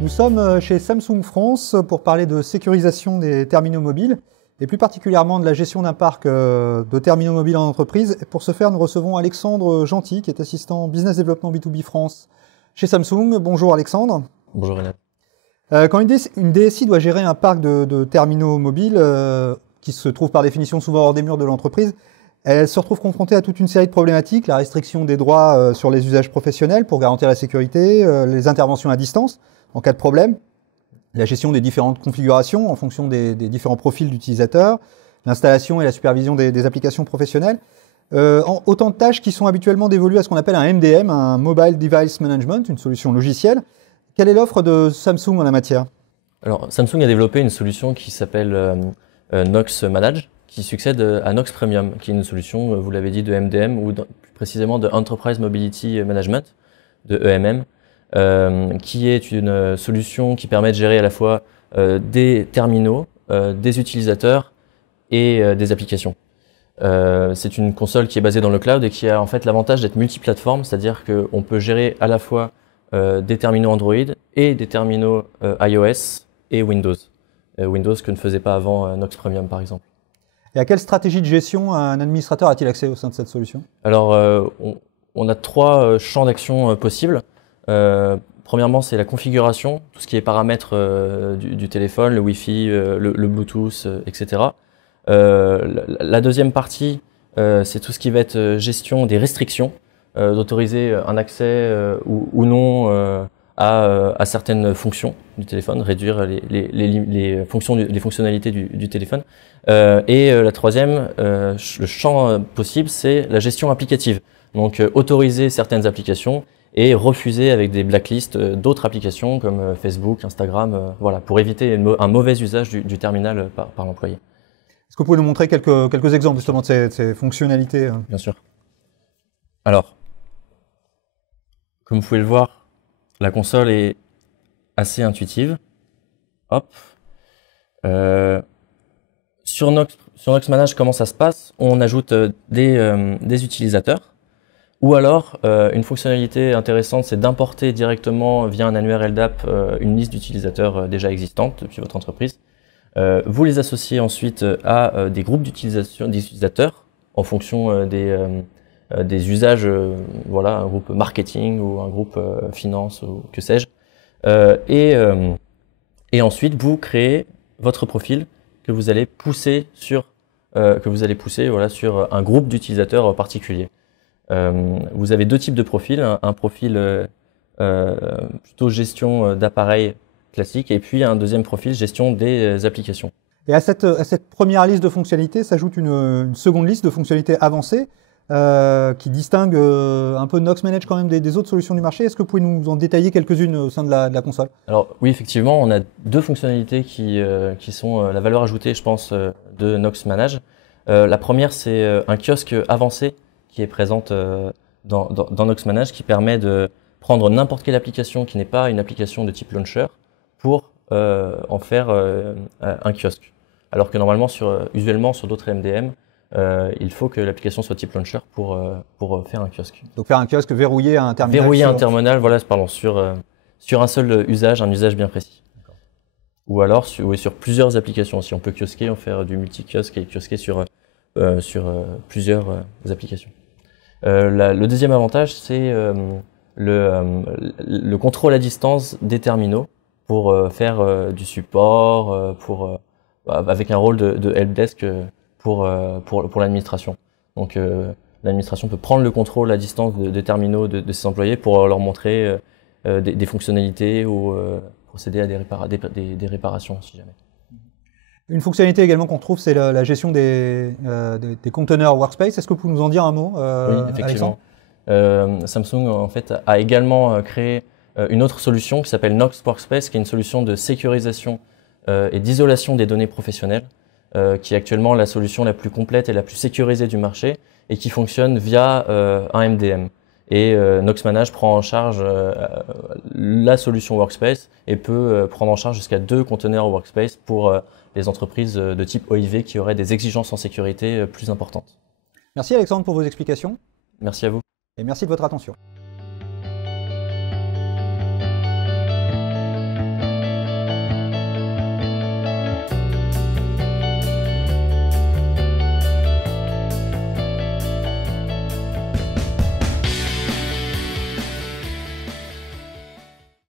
Nous sommes chez Samsung France pour parler de sécurisation des terminaux mobiles et plus particulièrement de la gestion d'un parc de terminaux mobiles en entreprise. Et pour ce faire, nous recevons Alexandre Gentil, qui est assistant Business Development B2B France chez Samsung. Bonjour Alexandre. Bonjour René. Quand une DSI doit gérer un parc de terminaux mobiles qui se trouve par définition souvent hors des murs de l'entreprise, elle se retrouve confrontée à toute une série de problématiques, la restriction des droits sur les usages professionnels pour garantir la sécurité, les interventions à distance en cas de problème, la gestion des différentes configurations en fonction des différents profils d'utilisateurs, l'installation et la supervision des applications professionnelles. Autant de tâches qui sont habituellement dévolues à ce qu'on appelle un MDM, un Mobile Device Management, une solution logicielle. Quelle est l'offre de Samsung en la matière? Alors, Samsung a développé une solution qui s'appelle Knox Manage, qui succède à Knox Premium, qui est une solution, vous l'avez dit, de MDM, ou plus précisément de Enterprise Mobility Management, de EMM, qui est une solution qui permet de gérer à la fois des terminaux, des utilisateurs et des applications. C'est une console qui est basée dans le cloud et qui a en fait l'avantage d'être multiplateforme, c'est-à-dire qu'on peut gérer à la fois des terminaux Android et des terminaux iOS et Windows. Windows que ne faisait pas avant Knox Premium par exemple. Et à quelle stratégie de gestion un administrateur a-t-il accès au sein de cette solution? Alors, on a trois champs d'action possibles. Premièrement, c'est la configuration, tout ce qui est paramètres du téléphone, le Wi-Fi, le Bluetooth, etc. La deuxième partie, c'est tout ce qui va être gestion des restrictions, d'autoriser un accès ou non à certaines fonctions du téléphone, réduire les fonctionnalités du téléphone. Et la troisième, le champ possible, c'est la gestion applicative. Donc autoriser certaines applications et refuser avec des blacklists d'autres applications comme Facebook, Instagram, voilà, pour éviter un mauvais usage du terminal par l'employé. Est-ce que vous pouvez nous montrer quelques exemples justement de ces fonctionnalités? Bien sûr. Alors, comme vous pouvez le voir, la console est assez intuitive. Hop. Sur Knox Manage, comment ça se passe? On ajoute des utilisateurs. Ou alors, une fonctionnalité intéressante, c'est d'importer directement via un annuaire LDAP une liste d'utilisateurs déjà existante depuis votre entreprise. Vous les associez ensuite à des groupes d'utilisateurs en fonction des usages, voilà, un groupe marketing ou un groupe finance ou que sais-je. Et ensuite, vous créez votre profil que vous allez pousser voilà, sur un groupe d'utilisateurs particulier. Vous avez deux types de profils, un profil plutôt gestion d'appareils classique et puis un deuxième profil gestion des applications. Et à cette première liste de fonctionnalités s'ajoute une seconde liste de fonctionnalités avancées qui distingue un peu Knox Manage quand même des autres solutions du marché. Est-ce que vous pouvez nous en détailler quelques-unes au sein de la console? Alors oui, effectivement, on a deux fonctionnalités qui sont la valeur ajoutée, je pense, de Knox Manage. La première, c'est un kiosque avancé qui est présente dans Knox Manage, qui permet de prendre n'importe quelle application qui n'est pas une application de type launcher pour en faire un kiosque. Alors que normalement, usuellement sur d'autres MDM, il faut que l'application soit type launcher pour faire un kiosque. Donc faire un kiosque, verrouiller un terminal. Verrouiller un terminal, voilà, pardon, sur un seul usage, un usage bien précis. Ou alors sur plusieurs applications. Si on peut kiosquer, on fait du multi-kiosque et kiosquer sur plusieurs applications. Le deuxième avantage, c'est le contrôle à distance des terminaux pour faire du support, avec un rôle de helpdesk pour l'administration. Donc l'administration peut prendre le contrôle à distance des terminaux de ses employés pour leur montrer des fonctionnalités ou procéder à des réparations si jamais. Une fonctionnalité également qu'on trouve, c'est la gestion des conteneurs workspace. Est-ce que vous pouvez nous en dire un mot, Oui, effectivement. Samsung en fait a également créé une autre solution qui s'appelle Knox Workspace, qui est une solution de sécurisation et d'isolation des données professionnelles, qui est actuellement la solution la plus complète et la plus sécurisée du marché et qui fonctionne via un MDM. Et Knox Manage prend en charge la solution Workspace et peut prendre en charge jusqu'à 2 conteneurs Workspace pour les entreprises de type OIV qui auraient des exigences en sécurité plus importantes. Merci Alexandre pour vos explications. Merci à vous. Et merci de votre attention.